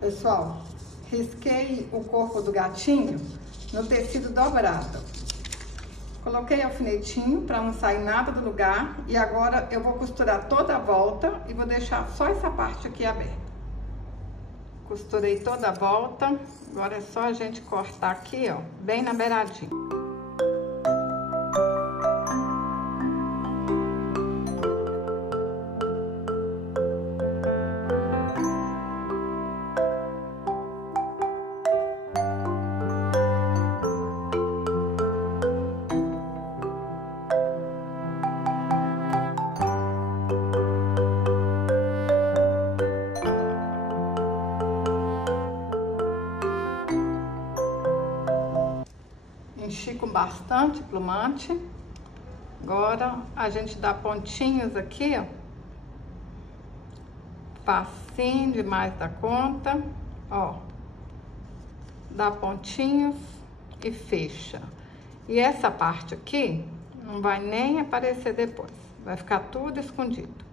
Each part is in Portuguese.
Pessoal, risquei o corpo do gatinho no tecido dobrado. Coloquei alfinetinho para não sair nada do lugar e agora eu vou costurar toda a volta e vou deixar só essa parte aqui aberta. Costurei toda a volta, agora é só a gente cortar aqui, ó, bem na beiradinha. Enchi com bastante plumante. Agora a gente dá pontinhos aqui, ó. Facinho demais da conta, ó. Dá pontinhos e fecha. E essa parte aqui não vai nem aparecer depois. Vai ficar tudo escondido.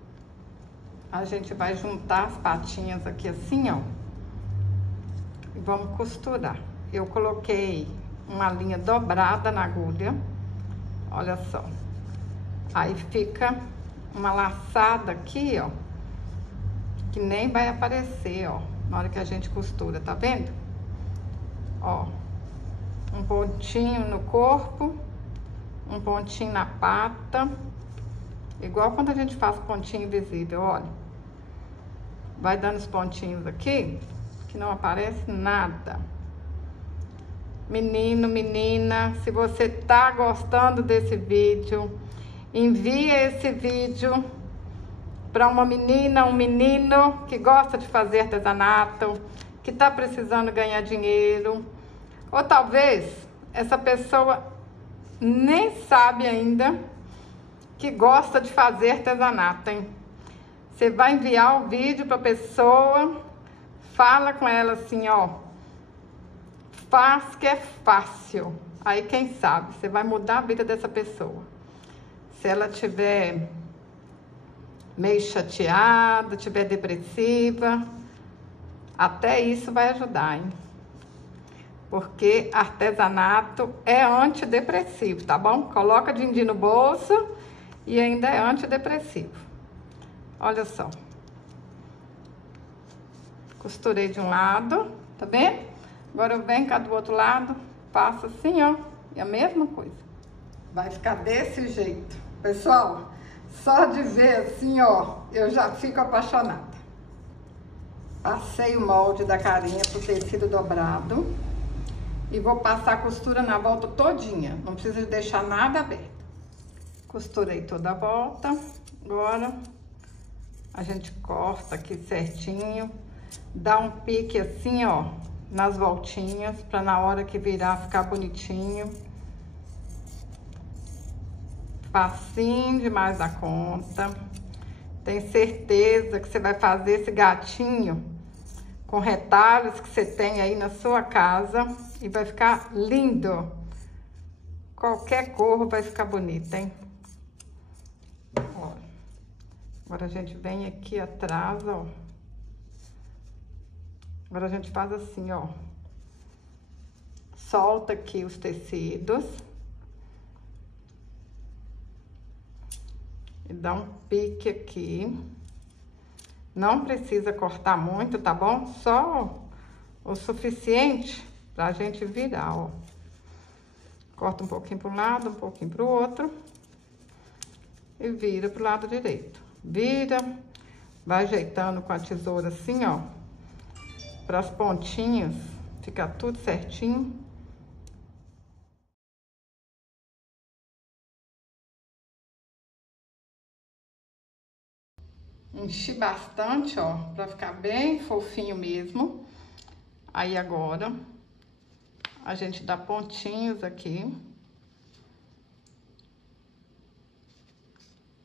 A gente vai juntar as patinhas aqui assim, ó. E vamos costurar. Eu coloquei uma linha dobrada na agulha, olha só, aí fica uma laçada aqui, ó, que nem vai aparecer, ó, na hora que a gente costura, tá vendo? Ó, um pontinho no corpo, um pontinho na pata, igual quando a gente faz pontinho invisível, olha, vai dando os pontinhos aqui, que não aparece nada. Menino, menina, se você tá gostando desse vídeo, envia esse vídeo para uma menina, um menino que gosta de fazer artesanato, que tá precisando ganhar dinheiro, ou talvez essa pessoa nem sabe ainda que gosta de fazer artesanato, hein? Você vai enviar o vídeo para a pessoa, fala com ela assim, ó, faz que é fácil. Aí quem sabe, você vai mudar a vida dessa pessoa. Se ela tiver meio chateada, tiver depressiva, até isso vai ajudar, hein? Porque artesanato é antidepressivo, tá bom? Coloca din-din no bolso e ainda é antidepressivo. Olha só. Costurei de um lado, tá vendo? Agora eu venho cá do outro lado, passo assim, ó, e a mesma coisa. Vai ficar desse jeito. Pessoal, só de ver assim, ó, eu já fico apaixonada. Passei o molde da carinha pro tecido dobrado e vou passar a costura na volta todinha. Não precisa deixar nada aberto. Costurei toda a volta. Agora a gente corta aqui certinho, dá um pique assim, ó, nas voltinhas, para na hora que virar ficar bonitinho. Facinho demais da conta. Tenho certeza que você vai fazer esse gatinho com retalhos que você tem aí na sua casa e vai ficar lindo. Qualquer cor vai ficar bonita, hein? Ó. Agora a gente vem aqui atrás, ó. Agora a gente faz assim, ó. Solta aqui os tecidos. E dá um pique aqui. Não precisa cortar muito, tá bom? Só o suficiente pra gente virar, ó. Corta um pouquinho para um lado, um pouquinho pro outro. E vira pro lado direito. Vira, vai ajeitando com a tesoura assim, ó. Para as pontinhas ficar tudo certinho. Enchi bastante, ó, para ficar bem fofinho mesmo. Aí agora a gente dá pontinhos aqui.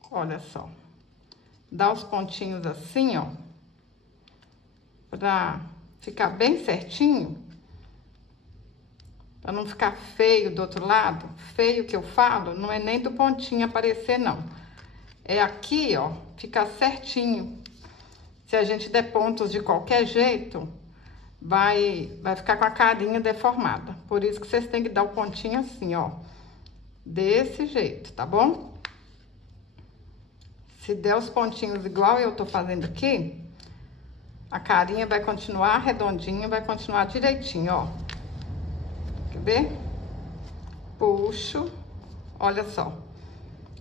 Olha só. Dá os pontinhos assim, ó, pra ficar bem certinho, para não ficar feio do outro lado. Feio que eu falo, não é nem do pontinho aparecer, não. É aqui, ó, ficar certinho. Se a gente der pontos de qualquer jeito, vai ficar com a carinha deformada. Por isso que vocês têm que dar o pontinho assim, ó. Desse jeito, tá bom? Se der os pontinhos igual eu tô fazendo aqui, a carinha vai continuar redondinha, vai continuar direitinho, ó. Quer ver? Puxo, olha só.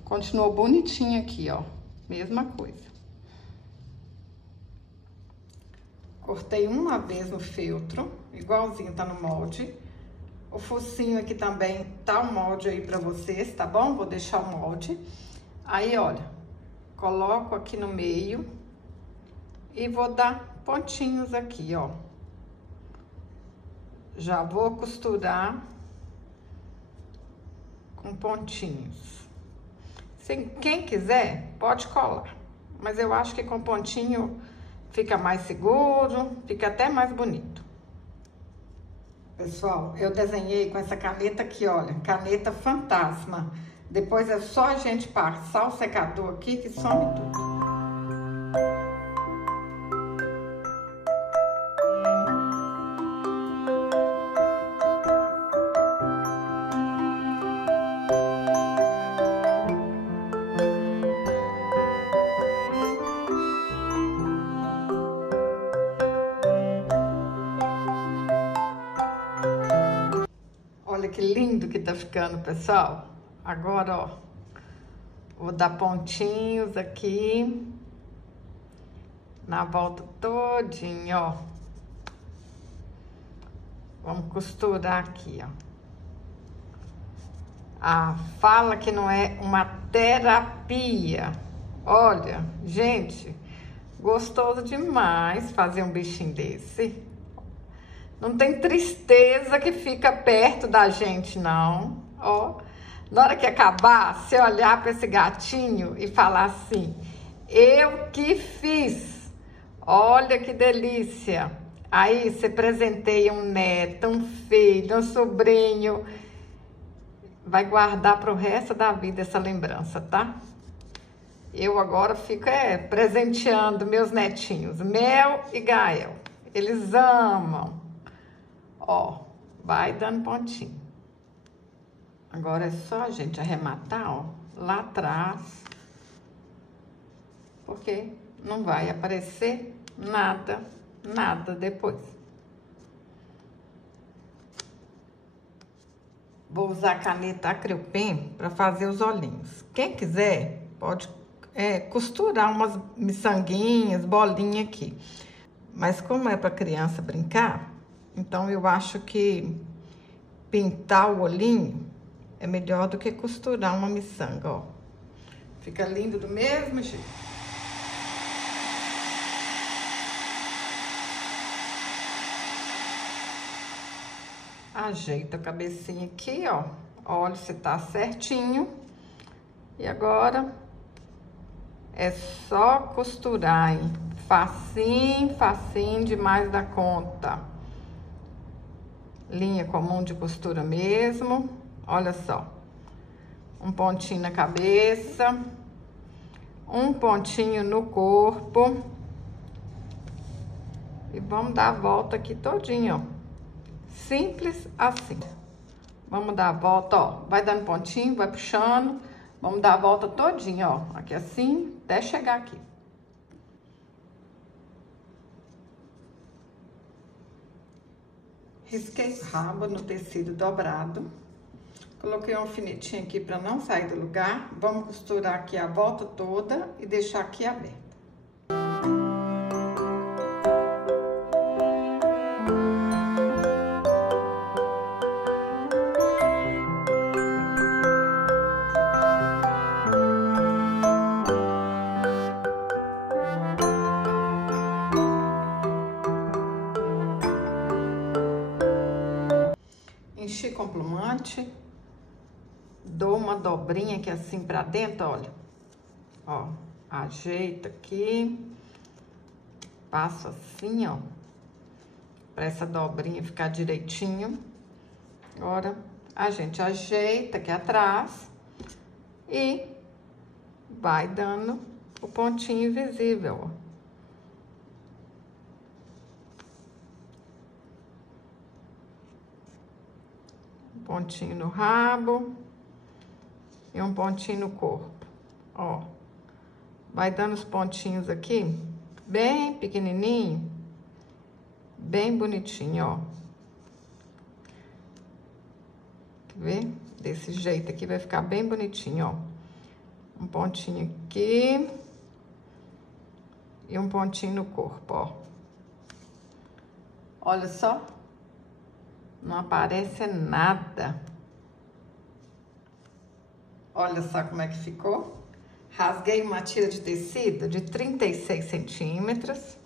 Continuou bonitinho aqui, ó. Mesma coisa. Cortei uma vez no feltro, igualzinho tá no molde. O focinho aqui também tá o molde aí pra vocês, tá bom? Vou deixar o molde. Aí, olha, coloco aqui no meio e vou dar pontinhos aqui, ó. Já vou costurar com pontinhos. Quem quiser, pode colar. Mas eu acho que com pontinho fica mais seguro, fica até mais bonito. Pessoal, eu desenhei com essa caneta aqui, olha, caneta fantasma. Depois é só a gente passar o secador aqui que some tudo. Olha que lindo que tá ficando, pessoal. Agora, ó, vou dar pontinhos aqui na volta todinha, ó. Vamos costurar aqui, ó. Ah, fala que não é uma terapia. Olha, gente, gostoso demais fazer um bichinho desse. Não tem tristeza que fica perto da gente, não. Ó, na hora que acabar, você olhar para esse gatinho e falar assim: eu que fiz. Olha que delícia. Aí você presenteia um neto, um filho, um sobrinho. Vai guardar para o resto da vida essa lembrança, tá? Eu agora fico presenteando meus netinhos, Mel e Gael. Eles amam. Ó, vai dando pontinho. Agora é só a gente arrematar, ó, lá atrás. Porque não vai aparecer nada, nada depois. Vou usar a caneta Acryl-Pen para fazer os olhinhos. Quem quiser, pode costurar umas miçanguinhas, bolinha aqui. Mas como é para criança brincar, então eu acho que pintar o olhinho é melhor do que costurar uma miçanga, ó. Fica lindo do mesmo jeito. Ajeita a cabecinha aqui, ó. Olha se tá certinho. E agora é só costurar, hein? Facinho, facinho demais da conta. Linha comum de costura mesmo. Olha só. Um pontinho na cabeça. Um pontinho no corpo. E vamos dar a volta aqui todinho, ó. Simples assim. Vamos dar a volta, ó. Vai dando pontinho, vai puxando. Vamos dar a volta todinha, ó. Aqui assim, até chegar aqui. Risquei rabo no tecido dobrado. Coloquei um alfinetinho aqui para não sair do lugar. Vamos costurar aqui a volta toda e deixar aqui aberto. Enchi com plumante, dou uma dobrinha aqui assim pra dentro, olha. Ó, ajeita aqui, passo assim, ó, pra essa dobrinha ficar direitinho. Agora, a gente ajeita aqui atrás e vai dando o pontinho visível, ó. pontinho no rabo e um pontinho no corpo, ó. Vai dando os pontinhos aqui, bem pequenininho, bem bonitinho, ó. Quer ver? Desse jeito aqui vai ficar bem bonitinho, ó. Um pontinho aqui e um pontinho no corpo, ó. Olha só, não aparece nada. Olha só como é que ficou. Rasguei uma tira de tecido de 36 centímetros.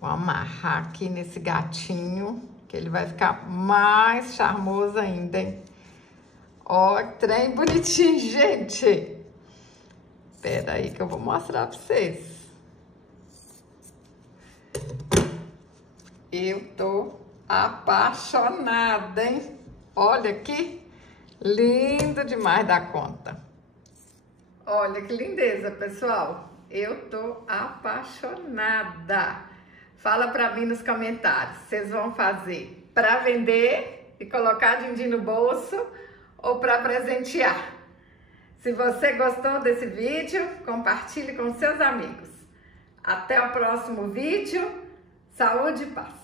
Vou amarrar aqui nesse gatinho, que ele vai ficar mais charmoso ainda, hein? Ó, que trem bonitinho, gente. Espera aí que eu vou mostrar pra vocês. Eu tô apaixonada, hein? Olha aqui, lindo demais da conta. Olha que lindeza, pessoal. Eu tô apaixonada. Fala pra mim nos comentários, vocês vão fazer pra vender e colocar din-din no bolso ou pra presentear? Se você gostou desse vídeo, compartilhe com seus amigos. Até o próximo vídeo. Saúde e paz.